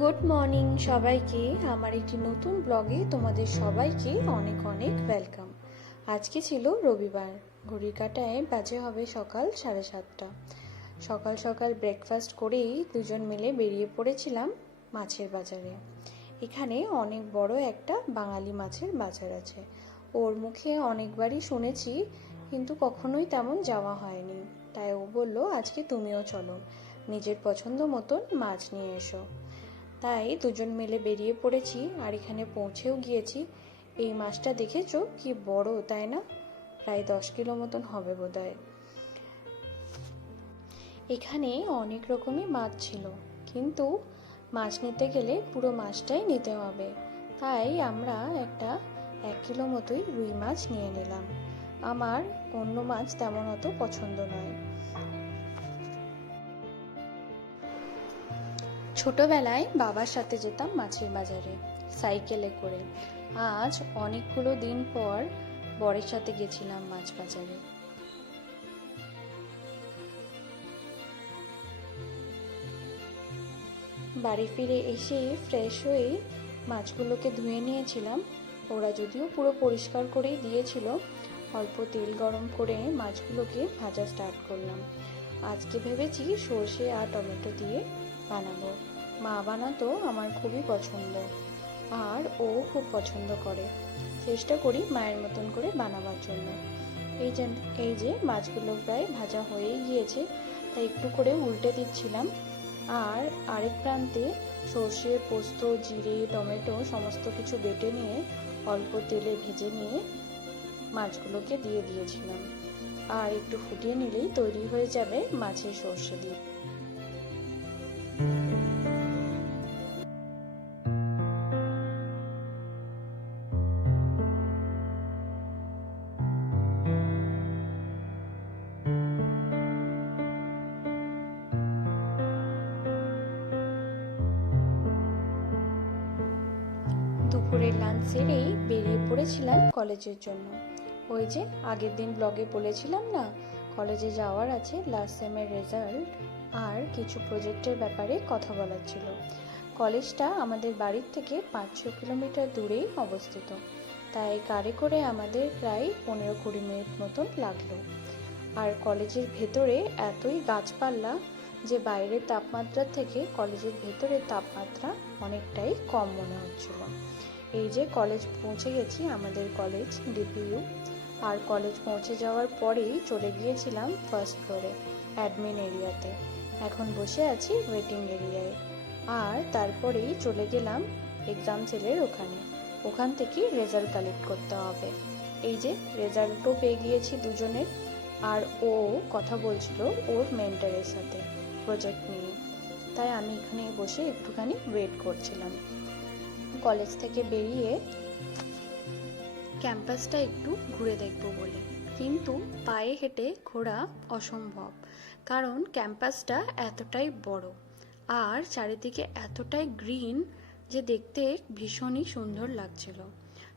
Good morning সবাইকে। আমার একটি নতুন ব্লগে তোমাদের সবাইকে অনেক অনেক ওয়েলকাম। আজকে ছিল রবিবার, ঘড়ির কাঁটায় বাজে হবে সকাল 7:30। সকাল সকাল ব্রেকফাস্ট করেই দুজন মিলে বেরিয়ে পড়েছিলাম মাছের বাজারে। এখানে অনেক বড় একটা বাঙালি মাছের বাজার আছে। ওর মুখে অনেকবারই শুনেছি, কিন্তু কখনোই তেমন যাওয়া হয়নি। তাই ও বলল, আজকে তুমিও চলো, নিজের পছন্দ মতন মাছ নিয়ে এসো। তাই দুজন মিলে বেরিয়ে পড়েছি, আর এখানে পৌঁছেও গিয়েছি। এই মাছটা দেখেছো কি বড়, তাই না? প্রায় 10 কিলো মতন হবে বোধহয়। এখানে অনেক রকমই মাছ ছিল, কিন্তু মাছ নিতে গেলে পুরো মাছটাই নিতে হবে। তাই আমরা একটা 1 কিলো মতোই রুই মাছ নিয়ে নিলাম। আমার অন্য মাছ তেমন অত পছন্দ নয়। ছোটবেলায় বাবার সাথে যেতাম মাছের বাজারে সাইকেলে করে। আজ অনেকগুলো দিন পর বরের সাথে গেছিলাম মাছ বাজারে। বাড়ি ফিরে এসে ফ্রেশ হয়ে মাছগুলোকে ধুয়ে নিয়েছিলাম। ওরা যদিও পুরো পরিষ্কার করেই দিয়েছিল। অল্প তেল গরম করে মাছগুলোকে ভাজা স্টার্ট করলাম। আজকে ভেবেছি সর্ষে আর টমেটো দিয়ে বানাবো। মা বানাতো আমার খুবই পছন্দ, আর ও খুব পছন্দ করে। চেষ্টা করি মায়ের মতন করে বানাবার জন্য। এই যে মাছগুলো প্রায় ভাজা হয়েই গিয়েছে, তাই একটু করে উল্টে দিচ্ছিলাম। আর আরেক প্রান্তে সর্ষে, পোস্ত, জিরে, টমেটো সমস্ত কিছু বেটে নিয়ে অল্প তেলে ভেজে নিয়ে মাছগুলোকে দিয়ে দিয়েছিলাম। আর একটু ফুটিয়ে নিলেই তৈরি হয়ে যাবে মাছের সর্ষে দিয়ে। দুপুরের লাঞ্চ সেরেই বেরিয়ে পড়েছিলাম কলেজের জন্য। ওই যে আগের দিন ব্লগে বলেছিলাম না, কলেজে যাওয়ার আছে, লাস্ট সেমের রেজাল্ট আর কিছু প্রজেক্টের ব্যাপারে কথা বলার ছিল। কলেজটা আমাদের বাড়ির থেকে 5-6 কিলোমিটার দূরেই অবস্থিত, তাই গাড়ি করে আমাদের প্রায় 15-20 মিনিট মতন লাগলো। আর কলেজের ভেতরে এতই গাছপালা যে বাইরের তাপমাত্রার থেকে কলেজের ভেতরের তাপমাত্রা অনেকটাই কম মনে হচ্ছিল। এই যে কলেজ পৌঁছে গেছি, আমাদের কলেজ ডিপিইউ। আর কলেজ পৌঁছে যাওয়ার পরেই চলে গিয়েছিলাম ফার্স্ট ফ্লোরে অ্যাডমিন এরিয়াতে। এখন বসে আছি ওয়েটিং এরিয়ায়। আর তারপরেই চলে গেলাম এক্সাম সেলের ওখান থেকে রেজাল্ট কালেক্ট করতে হবে। এই যে রেজাল্টও পেয়ে গিয়েছি দুজনের। আর ও কথা বলছিল ওর মেন্টরের সাথে প্রজেক্ট নিয়ে। তাই আমি এখানে বসে একটুখানি ওয়েট করছিলাম। কলেজ থেকে বেরিয়ে ক্যাম্পাসটা একটু ঘুরে দেখব বলে, কিন্তু পায়ে হেঁটে ঘোরা অসম্ভব, কারণ ক্যাম্পাসটা এতটাই বড় আর চারিদিকে এতটাই গ্রিন যে দেখতে ভীষণই সুন্দর লাগছিল।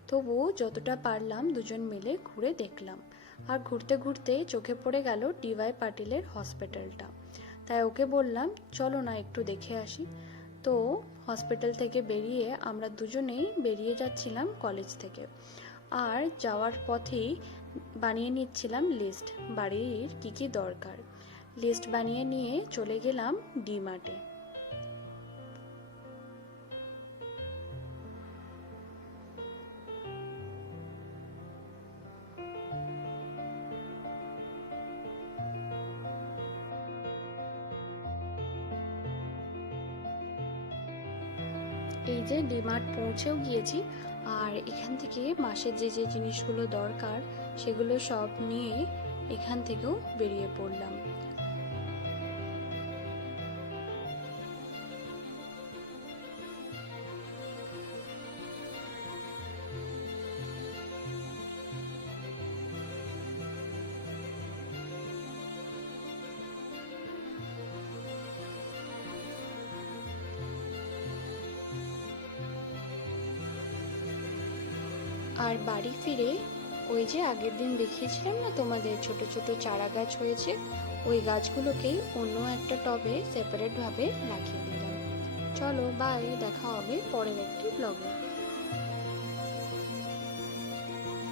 তবু যতটা পারলাম দুজন মিলে ঘুরে দেখলাম। আর ঘুরতে ঘুরতে চোখে পড়ে গেল ডিওয়াই পাটিলের হসপিটালটা। তাই ওকে বললাম, চলো না একটু দেখে আসি। তো হসপিটাল থেকে বেরিয়ে আমরা দুজনেই বেরিয়ে যাচ্ছিলাম কলেজ থেকে। আর যাওয়ার পথেই বানিয়ে নিচ্ছিলাম লিস্ট, বাড়ির কী কী দরকার। লিস্ট বানিয়ে নিয়ে চলে গেলাম ডি-মার্টে। এই যে ডিমার্ট পৌঁছেও গিয়েছি। আর এখান থেকে মাসের যে যে জিনিসগুলো দরকার সেগুলো সব নিয়ে এখান থেকেও বেরিয়ে পড়লাম। আর বাড়ি ফিরে ওই যে আগের দিন দেখিয়েছিলাম না তোমাদের, ছোট ছোট চারা গাছ হয়েছে, ওই গাছগুলোকেই অন্য একটা টবে সেপারেটভাবে লাগিয়ে দিলাম। চলো বাই, দেখা হবে পরের একটি ব্লগে।